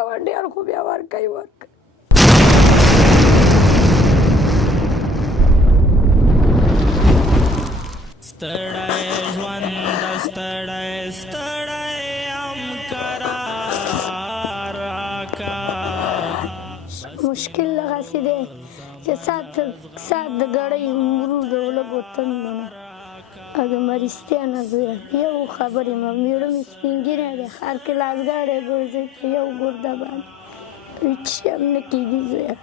ګاونډیان خو بیا ورکوي ستړی ژوند ستړی ستړی ام قرار راکا مشکل هغسې دی چې ساعت د ګړۍ مرو د ولږو تندونه او د مریستیا نه زویه یو خبرې مه مېړه مې سپین ږیری دی ښار کې لاسګاډی ګرځوي په یو ګرده باندې هېڅ شي هم نه کېږي زویه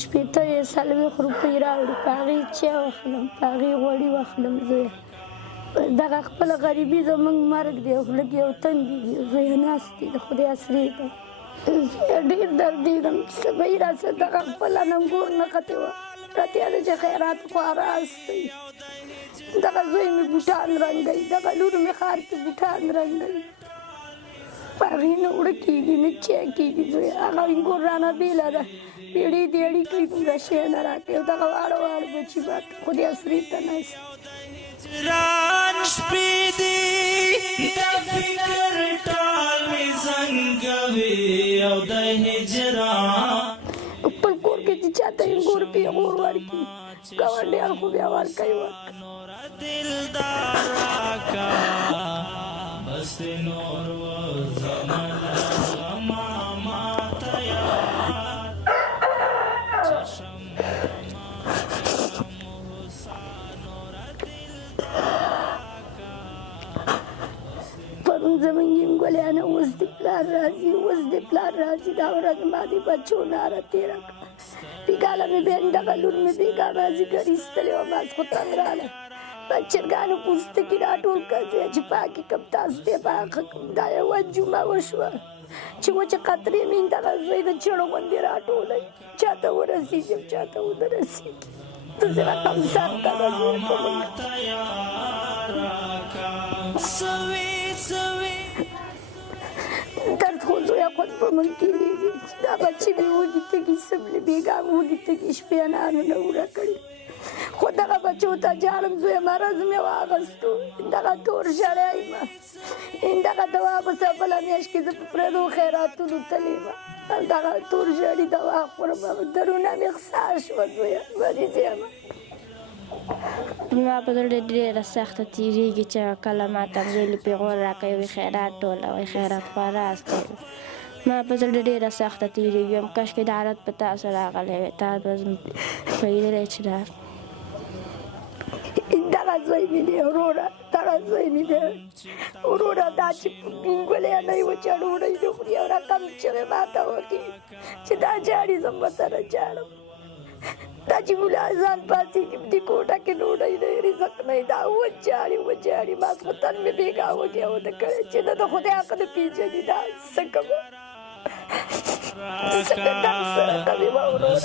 شپېته یا 40 روپۍ راوړي په هغې چای واخلم په هغې غوړي واخلم زویه دغه خپله غریبي زموږ مرګ دی لږ یو تندي دي زویه ناست دي د خدای اسرې ته زویه ډېر دردېږم چې سبا یې راسه دغه خپله ننګور نښتې وه پرتیا ده چې خیرات خواره استوي دغه زوی مې بوټان رنګوي دغه لور مې ښار کې بوټان رنګوي په هغې نه اوړه کېږي نه چای کېږي زویه هغه انګور رانه بېله ده بیړې دیړې کړي دومره شی نه راکوي او دغه واړه واړه بچي به خدای اسرې ته ناست هجران شپې دي د فکر ټال مې زنګوي او د هجران خپل کور کې چې چاته انګور پیغور ورکړي ګاونډیان خو بیا ورکوي دلدار راکا بس نور و زمان غما ماته یاد چشم پرون زموږ ګلیانه اوس د پلار راځي دا ورځ ما د بچو ناره تېره کړه بیګاله مې بیا دغه لور مې بیګا مازدیګر ایستلې وه ماسخوتن راغله ما چرګانو پوستکي راټول کړه زویه چې پاکې کړم تاسو ته یې پاخه کړم دا یوه جمعه وشوه چې وچې قطرې مې دغه زوی د چړو غوندې راټولوي چاته ورسېږم چاته ونه رسېږي داسې رقم سر کړه زویه په موږ درد خو زویه خود په موږ تېرېږي چې دا بچې مې وږي تږي سملې بېګا مې وږي تږي شپیانانو نه وړه کړي خو دغه بچو ته جاړم زویه مرض مې واخیستو دغه تور ژړی یم دغه دوا پسې بله میاشت کې زه په پردو خیراتونو تللی یم دغه تور ژړي دوا خورم درونه مې خسا شوه زویه مریض یم ما په زړه ډېره سخته تېرېږي چې کله ما ته ویلې پیغور راکوي وایي خیرات ټولوئ خیرات خواره استئ ما په زړه ډېره سخته تېرېږي هم کاشکې دا حالت په تاسو راغلی وی تا به پوهېدلی چې دا دغه زوی مې دی وروره دغه زوی مې دی وروره دا چې ګلیانه یې وچه ډوډۍ نه خوري یو رقم چغې ما ته وکړي چې دا جاړي زه به سره جاړم دا چې ملا ځان پاڅېږي په دې کوټه کې ډوډۍ نه رزق نه دا وجاړي ماسخوتن مې بېګا وږې وده کړی چې نه د خدای حق نه پېژني دا څه کومه څنګه درد سره کوي ما وروره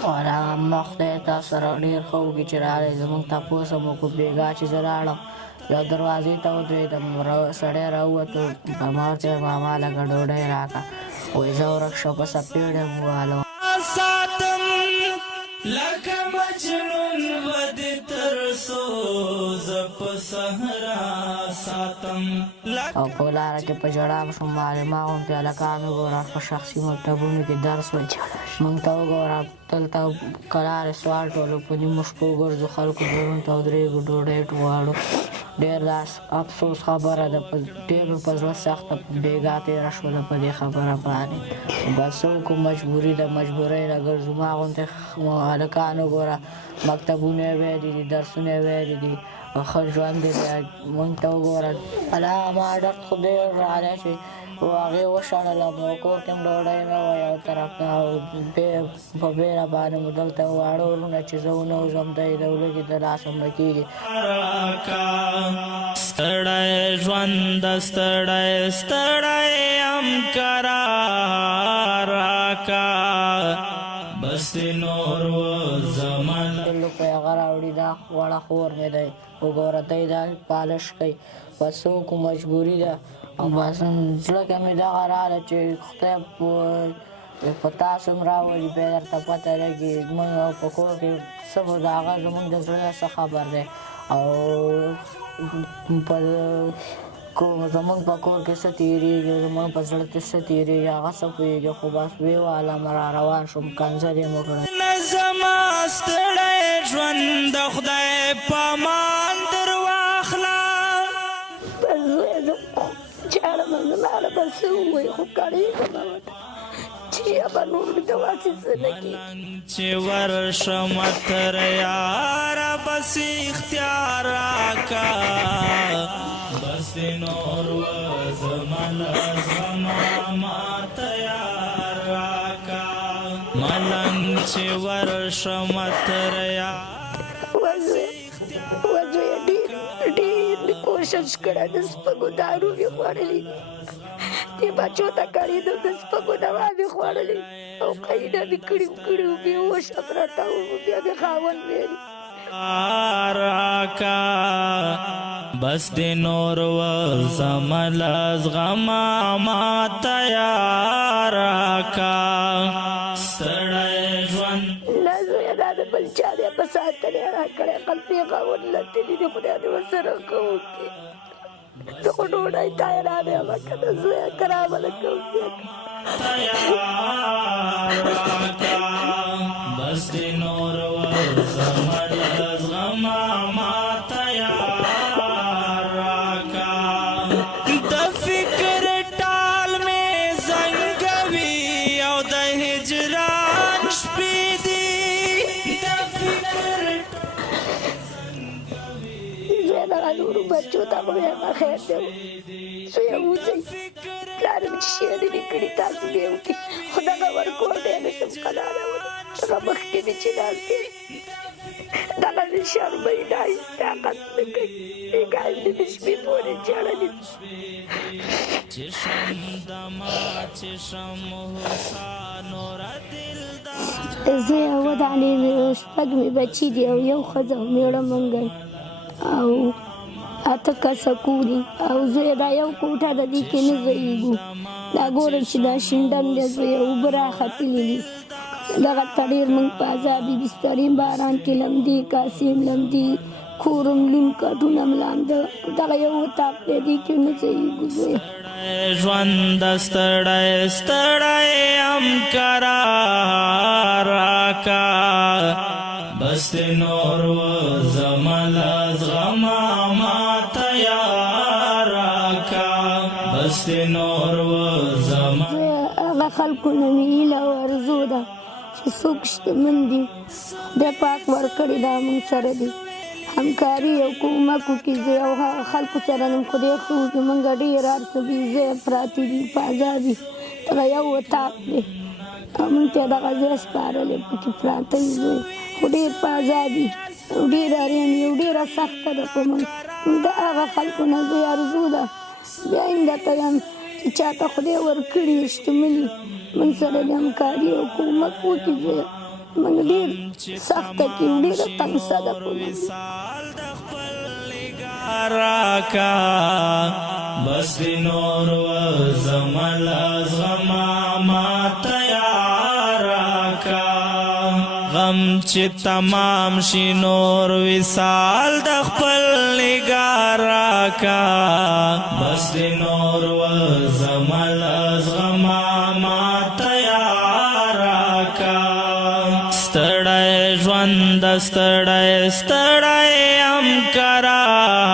خورا ما خدای تاسو سره ډېر ښه وکړي چې راغلی زموږ تپوس هم وکړو بېګا چې زه راړم یو دروازې ته ودرېدم سړی راووتو ما ورته ویل ماما لږه ډوډۍ راکړه وایي زه ورک شوم په څپېړه مې ووهلم ساتم لکه مجنون به دې تر څو زه په صحرا ساتم او په لاره کې په ژړا شوم معلما غوندې هلکان وګوره په شخصي مکتبونو کې درس وایي موږ ته وګوره دلته کرارې سوال ټولو په نیمو شپو ګرځو خلکو درونو ته ودرېږو ډوډۍ غواړو ډېر دا افسوس خبره ده ډېر مې په زړه سخته بېګا تېره شوله په دې خبره باندې بس څه وکړو مجبوري ده مجبورۍ نه ګرځو ما غوندې هلکان وګوره مکتبونه یې ویلي دي درسونه یې ویلي دي ښه ژوند دی موږ ته وګوره الله ما درد خو ډېر راغلی چې هغې وشړلم او کور کې هم ډوډۍ نه وه یو طرف نه په بېړه باندې مو دلته واړه ورونه چې زه ونه وځم دی د ولږې د لاسه مړه کېږي ستړی ژوند ستړی ستړی ام قرار راکا بس نور و زمان لوپۍ هغه راوړي دا وړه خور مې دی وګوره دی دا پالش کوي بس څه وکړو مجبوري ده او بس زړه کې مې دغه راغله چې خدای په تاسو هم راولي بیا درته پته لګي موږ په کور کې څه به د هغه زموږ د زړه څه خبر دی او په زمونږ په کور کې څه تېرېږي زمونږ په زړه کې څه تېرېږي هغه څه پوهېږي خو بس ویې والم را روان شوم کنځل یې مو کړل زما ستړی ژوند د خدای په امان در واخله بس زویه زه ژاړم زماړه به څه ووایي خو کړېږم ورته چې ژبه نور مې داسې څه نه کېږي چې ورشم تر یاره بس اختیار راکا بس د نور و زمن زما ما تیار راکا ملنګ چې ورشم تر یاره وزویه ډېر مې کوشش کړی د سپږو دارو مې خوړلي دې بچو ته کړې ده د سپږو دوا مې خوړلې او قیده مې کړي وو بېهوشه پرته وم بیا مې خاوند ویلي راکا بس د نور و زمل زغما ما تیار راکا ستړی ژوند نه زویه دا د بل چا دی په ساتنې راکړی خپل پېغاون لټلي دي خدای دې ورسره ښه وکړي زه خو ډوډۍ تیاره یم که نه زویه که رابله کوم بس د نور و زمل زغما ما تیار راکا د فکر ټال مې زنګوي او د هجران شپې دي د فکر زویه دغه نورو بچو ته خو بیا خیر دی زویه وځئ پلار مې چې شعرې مې کړي تاسو بیا وکړي خو دغه ورکور دی نه شم قلارولی هغه مخکې مې چې ناست دی دغه مې شرموي نه طاقت نه کوي بېګاه مې د شپې پورې ژړلې زویه ودانې مې شپږ مې بچي دي او یو ښځه او مېړه منګی او اته کسه کوري او زویه دا یو کوټه د دې کې نه ځایېږو دا ګوره چې دا شینډن دی زویه اوبه راختلي دي دغه ته ډېر موږ په عذابي بسترې باران کې لمدې کاسې هم لمدې کور هم لوند کټونه هم لانده دغه یو اتاق دی دې کې نه ځایېږو زویه ژوند ستړی ستړی ام قرار راکا بس نور و زمل زغما ما تیار راکا بس نور و زمل هغه خلکو نه مې هیله او ارزو ده چې څوک شتمن دي خدای پاک ورکړې دا موږ سره دي همکاري او کومک وکړي زه او هغه خلکو سره نن خدای ښه وکړي موږ ډېر هر څه بې ځایه پراته دي په عذابي دغه یو اتاق دی او موږ ته دغه ځای سپارلی پکې پراته یو زوی خو ډېر په عذابي او ډېر اړین یو ډېره سخته ده په موږ د هغه خلکو نه زوی ارزو ده بیا اینده ته یم چې چاته خدای ورکړي شتمني موږ سره د همکاري او کومک وکړي زویه موږ ډېر سخته کې ډېره تنګسه ده په موږ راکا بس نور و زمل زغما ما تیار راکا غم چې تمام شي نور وصال د خپل نگار راکا بس نور و زمل زغما ما تیار راکا ستړی ژوند ستړی ستړی ام قرار